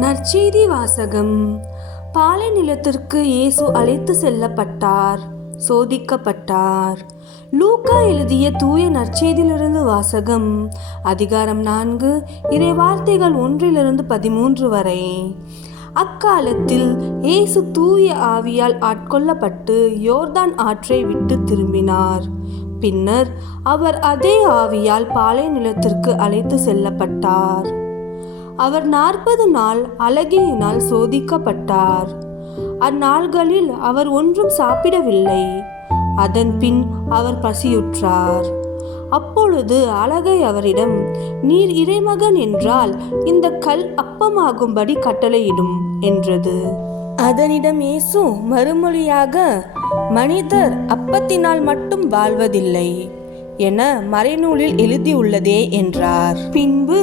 நற்செய்தி வாசகம். பாலை நிலத்திற்கு இயேசு அழைத்து செல்லப்பட்டார், சோதிக்கப்பட்டார். லூக்கா எழுதிய தூய நற்செய்தியிலிருந்து வாசகம். அதிகாரம் 4, இறை வார்த்தைகள் 1-13 வரை. அக்காலத்தில் இயேசு தூய ஆவியால் ஆட்கொள்ளப்பட்டு யோர்தான் ஆற்றை விட்டு திரும்பினார். பின்னர் அவர் அதே ஆவியால் பாலை நிலத்திற்கு அழைத்து செல்லப்பட்டார். அவர் 40 நாள் அலகையினால் சோதிக்கப்பட்டார். அந்நாள்களில் அவர் ஒன்றும் சாப்பிடவில்லை. அதன் பின் அவர் பசியுற்றார். அப்பொழுது அலகை அவரிடம், நீர் இறைமகன் என்றால் இந்த கல் அப்பமாகும்படி கட்டளையிடும் என்றது. அதனிடம் இயேசு மறுமொழியாக, மனிதர் அப்பத்தினால் மட்டும் வாழ்வதில்லை என மறைநூலில் எழுதியுள்ளதே என்றார். பின்பு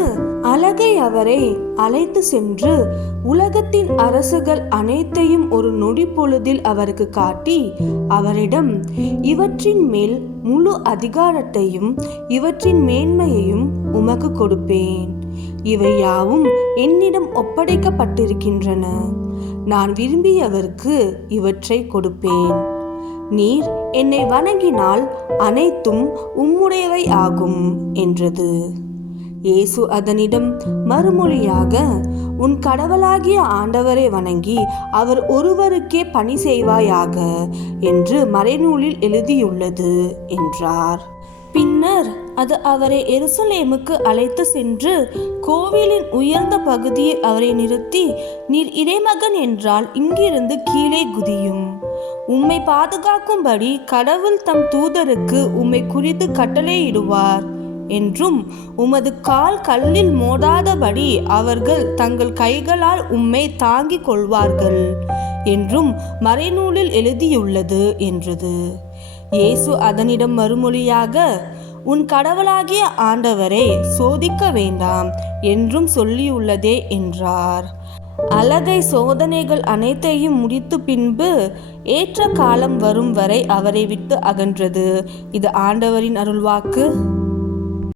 அலகை அவரை அழைத்து சென்று உலகத்தின் அரசுகள் அனைத்தையும் ஒரு நொடி பொழுதில் அவருக்கு காட்டி அவரிடம், இவற்றின் மேல் முழு அதிகாரத்தையும் இவற்றின் மேன்மையையும் உமக்கு கொடுப்பேன். இவை யாவும் என்னிடம் ஒப்படைக்கப்பட்டிருக்கின்றன. நான் விரும்பியவருக்கு இவற்றை கொடுப்பேன். நீர் என்னை வணங்கினால் அனைத்தும் உம்முடையவை ஆகும் என்றது. இயேசு அதனிடம் மறுமொழியாக, உன் கடவுளாகிய ஆண்டவரை வணங்கி அவர் ஒருவருக்கே பணி செய்வாயாக என்று மறைநூலில் எழுதியுள்ளது என்றார். பின்னர் அது அவரை எருசலேமுக்கு அழைத்து சென்று கோவிலின் உயர்ந்த பகுதியில் அவரை நிறுத்தி, நீர் இறைமகன் என்றால் இங்கிருந்து கீழே குதியும். உம்மை பாதுகாக்கும்படி கடவுள் தம் தூதருக்கு உம்மை குறித்து கட்டளையிடுவார் என்றும், உமது கால் கல்லில் மோதாதபடி அவர்கள் தங்கள் கைகளால் உம்மை தாங்கிக் கொள்வார்கள் என்றும் மறைநூலில் எழுதியுள்ளது என்றது. இயேசு அதனிடம் மறுமொழியாக, உன் கடவுளாகிய ஆண்டவரை சோதிக்க வேண்டாம் என்றும் சொல்லியுள்ளதே என்றார். அலகை சோதனைகள் அனைத்தையும் முடித்து பின்பு ஏற்ற காலம் வரும் வரை அவரை விட்டு அகன்றது. இது ஆண்டவரின் அருள்வாக்கு.